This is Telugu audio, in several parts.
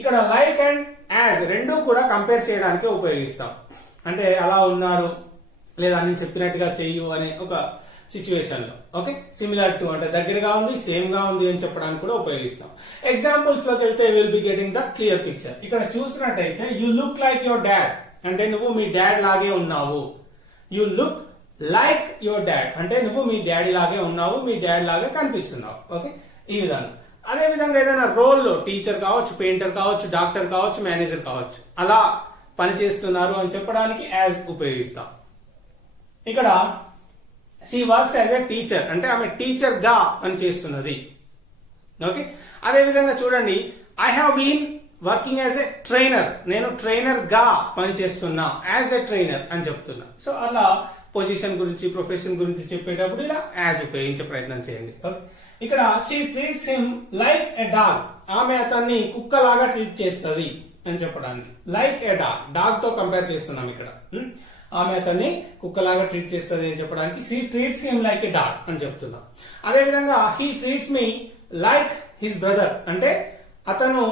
ఇక్కడ లైక్ అండ్ యాజ్ రెండు కూడా కంపేర్ చేయడానికి ఉపయోగిస్తాం. అంటే అలా ఉన్నారు లేదా నేను చెప్పినట్టుగా చెయ్యు అనే ఒక సిచ్యువేషన్ లో. ఓకే, సిమిలర్ టు అంటే దగ్గరగా ఉంది, సేమ్ గా ఉంది అని చెప్పడానికి కూడా ఉపయోగిస్తాం. ఎగ్జాంపుల్స్ లోకి వెళ్తే will be getting the clear picture. ఇక్కడ చూసినట్టయితే you look like your dad అంటే నువ్వు మీ డాడ్ లాగే ఉన్నావు. You look like your dad అంటే నువ్వు మీ డాడీ లాగే ఉన్నావు, మీ డాడ్ లాగా కనిపిస్తున్నావు. ఓకే, ఈ విధంగా. అదే విధంగా ఏదైనా రోల్ లో టీచర్ కావచ్చు, పెయింటర్ కావచ్చు, డాక్టర్ కావచ్చు, మేనేజర్ కావచ్చు, అలా పనిచేస్తున్నారు అని చెప్పడానికి యాజ్ ఉపయోగిస్తాం. ఇక్కడ she works as a teacher అంటే ఆమె టీచర్ గా పనిచేస్తున్నది. ఓకే, అదే విధంగా చూడండి, I have been working as a trainer నేను ట్రైనర్ గా పనిచేస్తున్నా, యాజ్ ఎ ట్రైనర్ అని చెప్తున్నా. సో అలా పొజిషన్ గురించి, ప్రొఫెషన్ గురించి చెప్పేటప్పుడు ఇలా యాజ్ ఉపయోగించే ప్రయత్నం చేయండి. ఇక్కడ she treats him like a dog ఆమె అతన్ని కుక్కలాగా ట్రీట్ చేస్తుంది అని చెప్పడానికి. లైక్ ఎ డాగ్, డాగ్ తో కంపేర్ చేస్తున్నాం ఇక్కడ. ఆమె అతన్ని కుక్కలాగా ట్రీట్ చేస్తుంది అని చెప్పడానికి she treats him like a dog అని చెప్తున్నాం. అదే విధంగా he treats me like his brother అంటే అతను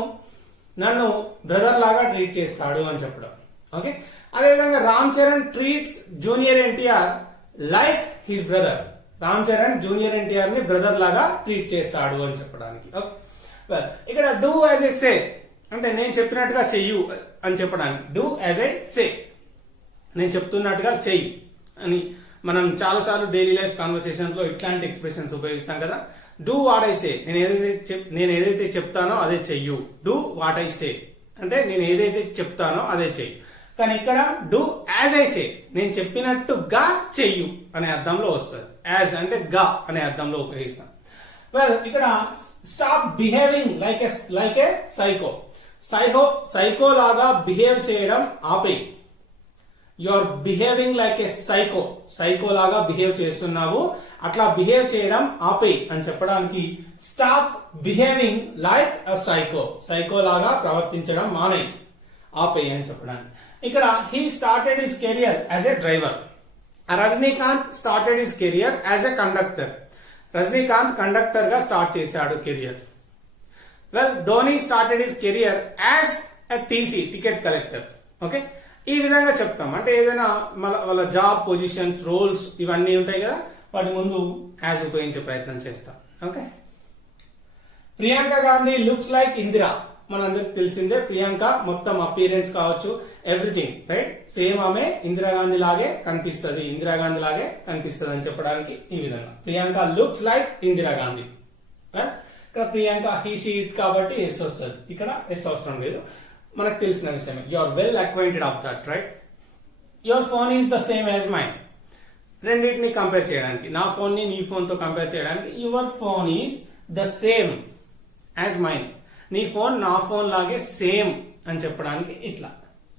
నన్ను బ్రదర్ లాగా ట్రీట్ చేస్తాడు అని చెప్పడం. ఓకే, అదే విధంగా Ram Charan treats junior NTR like his brother Ram Charan junior NTR ని బ్రదర్ లాగా ట్రీట్ చేస్తాడు అని చెప్పడానికి. ఓకే, వెల్ ఇక్కడ డూ యాజ్ ఎ సే అంటే నేను చెప్పినట్టుగా చెయ్యు అని చెప్పడానికి. డూ యాజ్ ఎ సే నేను చెప్తున్నట్టుగా చెయ్యి అని మనం చాలాసార్లు డైలీ లైఫ్ కాన్వర్సేషన్ లో ఇట్లాంటి ఎక్స్ప్రెషన్స్ ఉపయోగిస్తాం కదా. డూ వాట్ ఐ సే నేను ఏదైతే చెప్తానో అదే చెయ్యు. డూ వాట్ ఐ సే అంటే నేను ఏదైతే చెప్తానో అదే చెయ్యి. కానీ ఇక్కడ డూ యాజ్ ఐ సే నేను చెప్పినట్టుగా చెయ్యు అనే అర్థంలో వస్తుంది. యాజ్ అంటే గా అనే అర్థంలో ఉపయోగిస్తాం. వెల్ ఇక్కడ stop behaving like a psycho psycho లాగా బిహేవ్ చేయడం ఆపేయి. You are behaving like a psycho లాగా బిహేవ్ చేస్తున్నావు, అట్లా బిహేవ్ చేయడం ఆపేయి అని చెప్పడానికి stop behaving like a psycho లాగా ప్రవర్తించడం మానేయి, ఆపేయి అని చెప్పడానికి. ఇక్కడ he started his career as a driver. Rajinikanth started his career as a conductor. Rajinikanth conductor గా స్టార్ట్ చేశాడు career. Well Dhoni started his career as a TC ticket collector. Okay, ఈ విధంగా చెప్తాం. అంటే ఏదైనా వాళ్ళ జాబ్ పొజిషన్స్, రోల్స్ ఇవన్నీ ఉంటాయి కదా, వాటి ముందు యాజ్ ఉపయోగించే ప్రయత్నం చేస్తాం. Okay, Priyanka Gandhi looks like Indira. మనందరికి తెలిసిందే, ప్రియాంక మొత్తం అపీరెన్స్ కావచ్చు, ఎవ్రీథింగ్ రైట్ సేమ్ ఆమె ఇందిరాగాంధీ లాగే కనిపిస్తుంది, అని చెప్పడానికి ఈ విధంగా ప్రియాంక లుక్స్ లైక్ ఇందిరాగాంధీ. ఇక్కడ ప్రియాంక హీ షీ ఇట్ కాబట్టి ఎస్ వస్తుంది, ఇక్కడ ఎస్ అవసరం లేదు, మనకు తెలిసిన విషయమే. You are well acquainted of that right. Your phone is the same as mine. రెండింటిని కంపేర్ చేయడానికి, నా ఫోన్ ని నీ ఫోన్ తో కంపేర్ చేయడానికి your phone is the same as mine. నీ ఫోన్ నా ఫోన్ లాగే సేమ్ అని చెప్పడానికి ఇట్లా.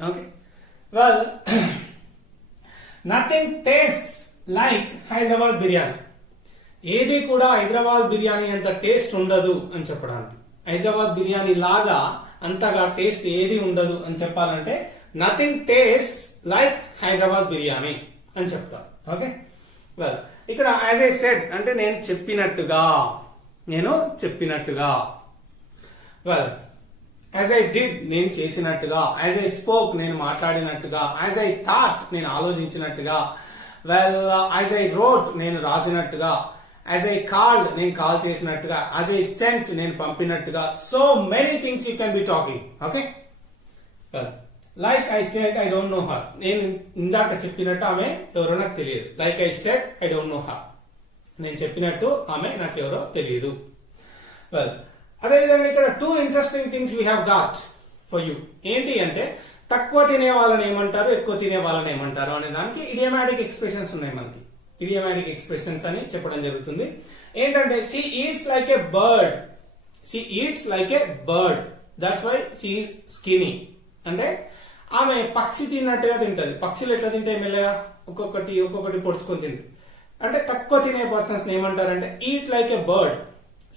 Okay, well nothing tastes like Hyderabad biryani. ఏది కూడా హైదరాబాద్ బిర్యానీ అంత టేస్ట్ ఉండదు అని చెప్పడానికి. హైదరాబాద్ బిర్యానీ లాగా అంతగా టేస్ట్ ఏది ఉండదు అని చెప్పాలంటే nothing tastes like Hyderabad biryani అని చెప్తారు. ఓకే, వెల్ ఇక్కడ యాజ్ ఐ సెడ్ అంటే నేను చెప్పినట్టుగా. వెల్ యాజ్ ఐ డిడ్ నేను చేసినట్టుగా, యాజ్ ఐ స్పోక్ నేను మాట్లాడినట్టుగా, యాజ్ ఐ థాట్ నేను ఆలోచించినట్టుగా, వెల్ యాజ్ ఐ రోట్ నేను రాసినట్టుగా, యాజ్ ఐ కాల్డ్ నేను కాల్ చేసినట్టుగా, యాజ్ ఐ సెంట్ నేను పంపినట్టుగా. So many things you can be talking. Okay, well like I said I don't know her. నేను ఇందాక చెప్పినట్టు ఆమె ఎవరో నాకు తెలియదు. Like I said I don't know her. నేను చెప్పినట్టు ఆమె నాకు ఎవరో తెలియదు. వెల్ అదేవిధంగా ఇక్కడ 2 interesting things we have got for you. ఏంటి అంటే తక్కువ తినే వాళ్ళని ఏమంటారు, ఎక్కువ తినే వాళ్ళని ఏమంటారు అనే దానికి ఇడియమాటిక్ ఎక్స్ప్రెషన్స్ ఉన్నాయి మనకి. ఇడియమాటిక్ ఎక్స్ప్రెషన్స్ అని చెప్పడం జరుగుతుంది. ఏంటంటే she eats like a bird, that's why she is skinny. అంటే ఆమె పక్షి తిన్నట్టుగా తింటది. పక్షులు ఎట్లా తింటాయి, మెల్లగా ఒక్కొక్కటి పొడుచుకొని తింటాయి. అంటే తక్కువ తినే పర్సన్స్ ఏమంటారంటే eat like a bird.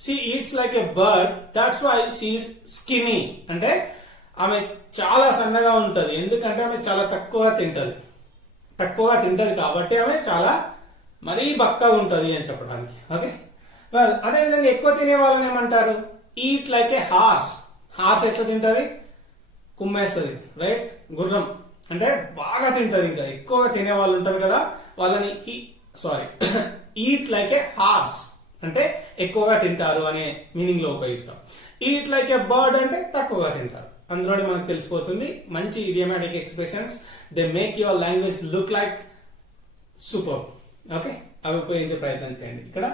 She eats like a bird, that's why she is skinny. అంటే ఆమె చాలా సన్నగా ఉంటది, ఎందుకంటే ఆమె చాలా తక్కువగా తింటది కాబట్టి ఆమె చాలా మరీ బక్కగా ఉంటది అని చెప్పడానికి. ఓకే, వెల్ అదేవిధంగా ఎక్కువ తినే వాళ్ళని ఏమంటారు, ఈట్ లైక్ ఏ హార్స్. హార్స్ ఎట్లా తింటది? కుమ్మేస్తుంది, రైట్? గుర్రం అంటే బాగా తింటది, ఇంకా ఎక్కువగా తినే వాళ్ళు ఉంటారు కదా, వాళ్ళని ఈట్ లైక్ ఏ హార్స్ అంటే ఎక్కువగా తింటారు అనే మీనింగ్ లో ఉపయోగిస్తాం. ఈట్ లైక్ ఏ బర్డ్ అంటే తక్కువగా తింటారు. అందులోనే మనకు తెలిసిపోతుంది మంచి idiomatic expressions. They make your language look like super. Okay, అవి ఉపయోగించే ప్రయత్నం చేయండి. ఇక్కడ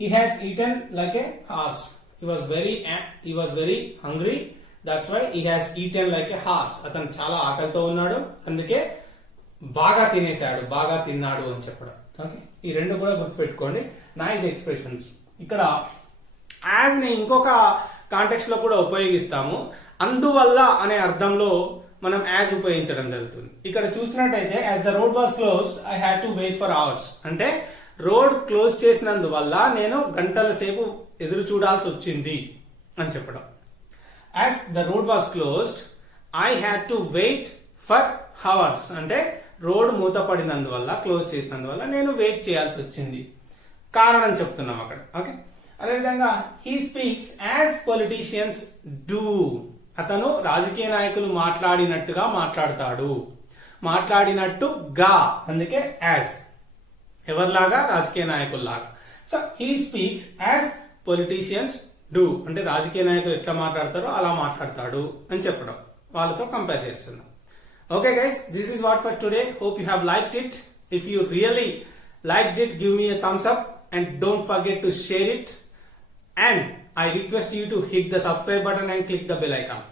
he has eaten like a horse. He was very hungry. That's why he has eaten like a horse. అతను చాలా ఆకలితో ఉన్నాడు, అందుకే బాగా తినేశాడు, బాగా తిన్నాడు అని చెప్పడం. ఓకే, ఈ రెండు కూడా గుర్తుపెట్టుకోండి. Nice expressions. ఇక్కడ యాజ్ ని ఇంకొక కాంటెక్స్ట్ లో కూడా ఉపయోగిస్తాము. అందువల్ల అనే అర్థంలో మనం యాజ్ ఉపయోగించడం జరుగుతుంది. ఇక్కడ చూసినట్టయితే as the road was close I had to wait for hours అంటే రోడ్ క్లోజ్ చేసినందువల్ల నేను గంటల సేపు ఎదురు చూడాల్సి వచ్చింది అని చెప్పడం. As the road was closed I had to wait for hours అంటే రోడ్ మూతపడినందువల్ల, క్లోజ్ చేసినందువల్ల నేను వెయిట్ చేయాల్సి వచ్చింది, కారణం చెప్తున్నాం అక్కడ. ఓకే, అదేవిధంగా he speaks as politicians do. అతను రాజకీయ నాయకులు మాట్లాడినట్టుగా మాట్లాడతాడు, మాట్లాడినట్టుగా, అందుకే యాజ్. ఎవరిలాగా? రాజకీయ నాయకుల్లాగా. So he speaks as politicians do అంటే రాజకీయ నాయకులు ఎట్లా మాట్లాడతారో అలా మాట్లాడతాడు అని చెప్పడం, వాళ్ళతో కంపేర్ చేస్తున్నాం. Okay guys, this is what for today. Hope you have liked it. If you really liked it, give me a thumbs up and don't forget to share it. And I request you to hit the subscribe button and click the bell icon.